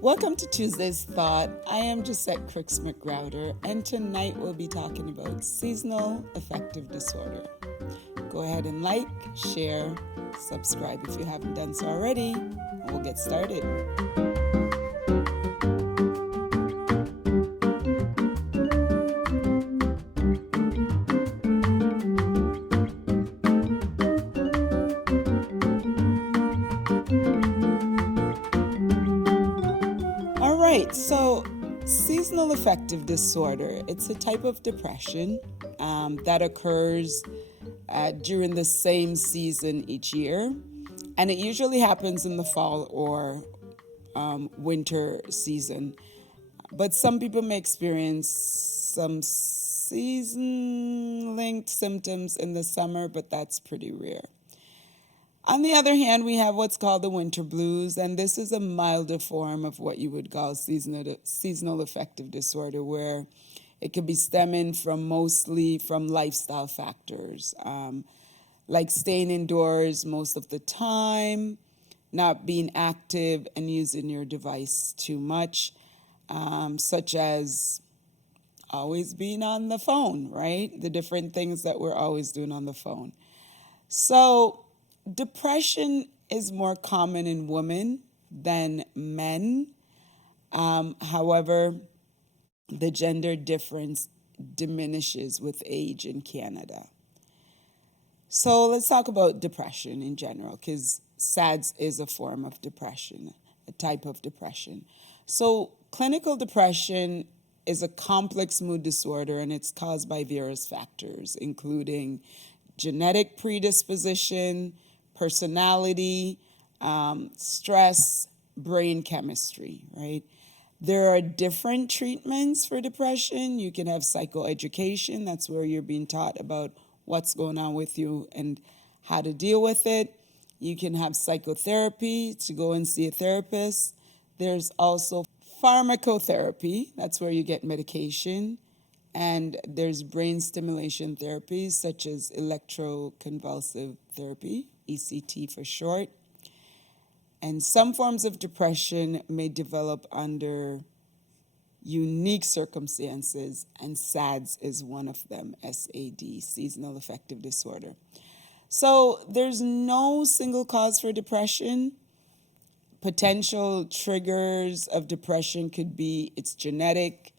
Welcome to Tuesday's Thought. I am Jassett Crooks-McGrowder, and tonight we'll be talking about seasonal affective disorder. Go ahead and like, share, subscribe if you haven't done so already, and we'll get started. So seasonal affective disorder, it's a type of depression that occurs during the same season each year, and it usually happens in the fall or winter season. But some people may experience some season-linked symptoms in the summer, but that's pretty rare. On the other hand, we have what's called the winter blues, and this is a milder form of what you would call seasonal affective disorder, where it could be stemming mostly from lifestyle factors, like staying indoors most of the time, not being active, and using your device too much, such as always being on the phone, right? The different things that we're always doing on the phone. So depression is more common in women than men. However, the gender difference diminishes with age in Canada. So let's talk about depression in general, because SADS is a form of depression, a type of depression. So clinical depression is a complex mood disorder, and it's caused by various factors, including genetic predisposition, personality, stress, brain chemistry, right? There are different treatments for depression. You can have psychoeducation. That's where you're being taught about what's going on with you and how to deal with it. You can have psychotherapy to go and see a therapist. There's also pharmacotherapy. That's where you get medication. And there's brain stimulation therapies such as electroconvulsive therapy, ECT for short. And some forms of depression may develop under unique circumstances, and SADS is one of them, SAD, seasonal affective disorder. So there's no single cause for depression. Potential triggers of depression could be it's genetic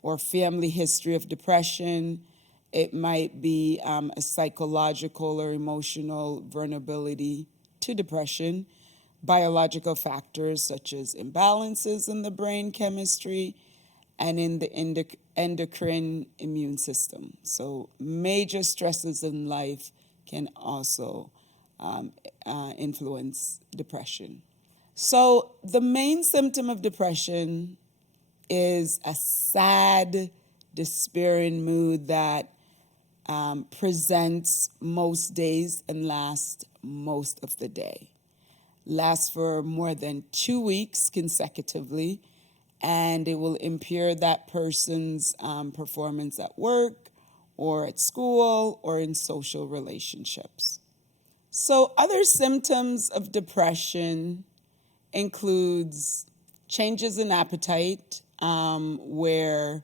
or family history of depression. It might be a psychological or emotional vulnerability to depression, biological factors such as imbalances in the brain chemistry and in the endocrine immune system. So major stresses in life can also influence depression. So the main symptom of depression is a sad, despairing mood that presents most days and lasts most of the day. Lasts for more than 2 weeks consecutively, and it will impair that person's performance at work or at school or in social relationships. So other symptoms of depression includes changes in appetite, where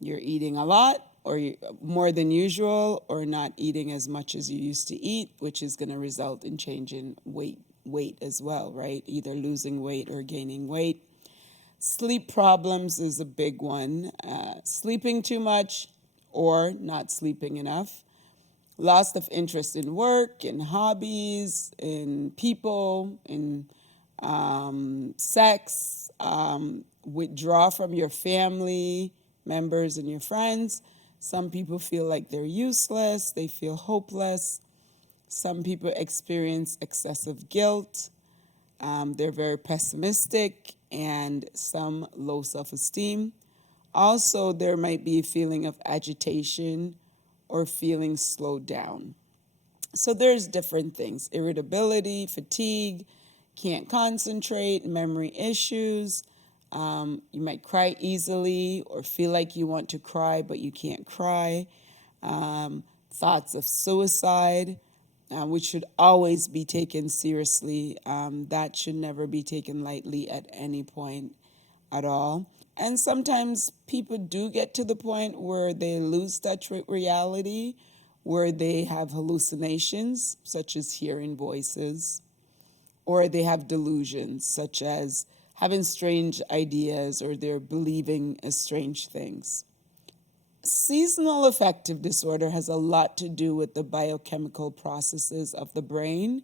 you're eating a lot or more than usual, or not eating as much as you used to eat, which is going to result in change in weight as well, right? Either losing weight or gaining weight. Sleep problems is a big one. Sleeping too much or not sleeping enough. Loss of interest in work, in hobbies, in people, in sex, withdraw from your family members and your friends. Some people feel like they're useless, they feel hopeless. Some people experience excessive guilt. They're very pessimistic, and some low self-esteem. Also, there might be a feeling of agitation or feeling slowed down. So there's different things: irritability, fatigue, can't concentrate, memory issues. You might cry easily or feel like you want to cry, but you can't cry. Thoughts of suicide, which should always be taken seriously. That should never be taken lightly at any point at all. And sometimes people do get to the point where they lose touch with reality, where they have hallucinations, such as hearing voices, or they have delusions, such as having strange ideas or they're believing strange things. Seasonal affective disorder has a lot to do with the biochemical processes of the brain.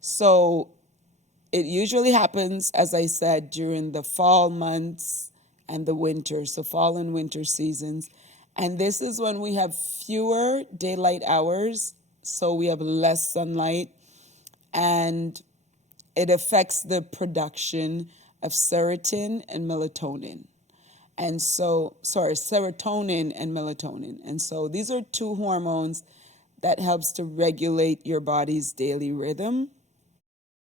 So it usually happens, as I said, during the fall months and the winter, so fall and winter seasons. And this is when we have fewer daylight hours, so we have less sunlight, and it affects the production of serotonin and melatonin. And so, serotonin and melatonin. And so these are two hormones that helps to regulate your body's daily rhythm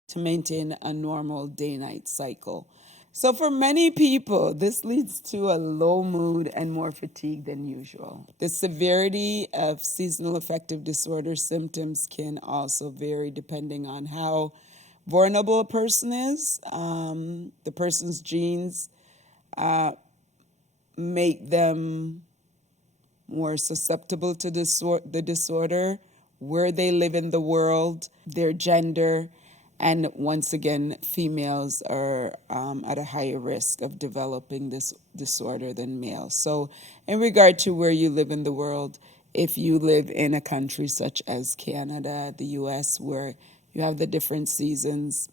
to maintain a normal day-night cycle. So for many people, this leads to a low mood and more fatigue than usual. The severity of seasonal affective disorder symptoms can also vary depending on how vulnerable a person is. The person's genes make them more susceptible to the disorder, where they live in the world, their gender, and once again, females are at a higher risk of developing this disorder than males. So in regard to where you live in the world, if you live in a country such as Canada, the US, where you have the different seasons,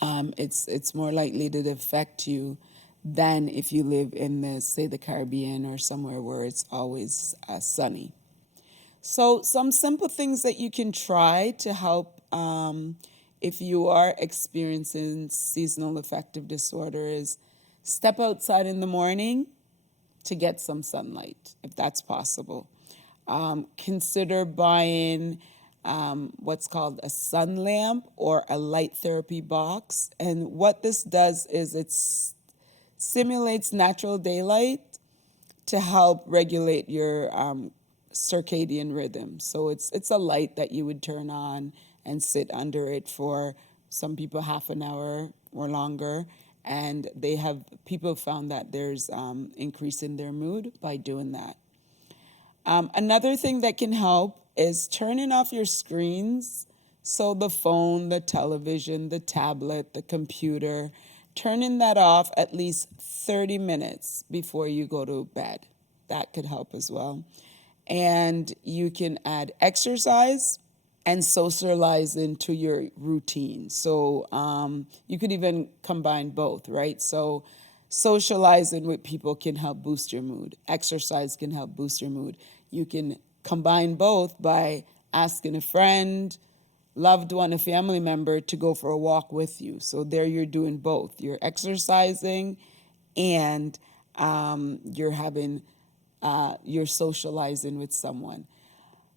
it's more likely to affect you than if you live in the Caribbean or somewhere where it's always sunny. So some simple things that you can try to help if you are experiencing seasonal affective disorder is step outside in the morning to get some sunlight, if that's possible. Consider buying what's called a sun lamp or a light therapy box. And what this does is it simulates natural daylight to help regulate your circadian rhythm. So it's a light that you would turn on and sit under it for some people half an hour or longer. And people found that there's increase in their mood by doing that. Another thing that can help is turning off your screens. So the phone, the television, the tablet, the computer, turning that off at least 30 minutes before you go to bed. That could help as well. And you can add exercise and socialize into your routine. So you could even combine both, right? So socializing with people can help boost your mood. Exercise can help boost your mood. You can combine both by asking a friend, loved one, a family member to go for a walk with you. So there you're doing both. You're exercising and you're socializing with someone.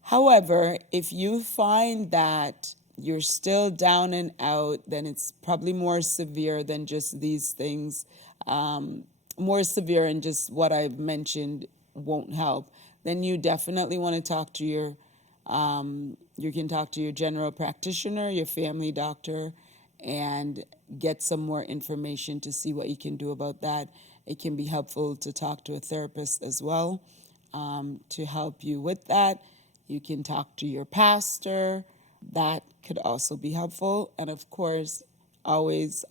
However, if you find that you're still down and out, then it's probably more severe than just these things. More severe and just what I've mentioned won't help. Then you definitely want to talk to you can talk to your general practitioner, your family doctor, and get some more information to see what you can do about that. It can be helpful to talk to a therapist as well to help you with that. You can talk to your pastor. That could also be helpful. And of course, always,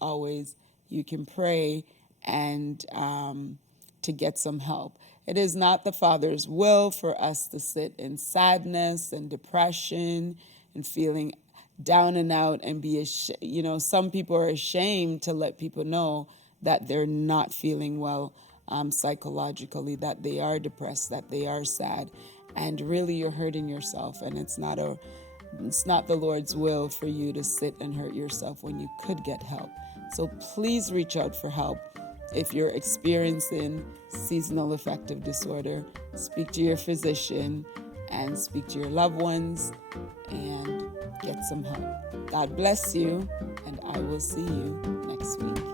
you can pray and to get some help. It is not the Father's will for us to sit in sadness and depression and feeling down and out and be some people are ashamed to let people know that they're not feeling well psychologically, that they are depressed, that they are sad. And really you're hurting yourself, and it's not the Lord's will for you to sit and hurt yourself when you could get help. So please reach out for help. If you're experiencing seasonal affective disorder, speak to your physician and speak to your loved ones and get some help. God bless you, and I will see you next week.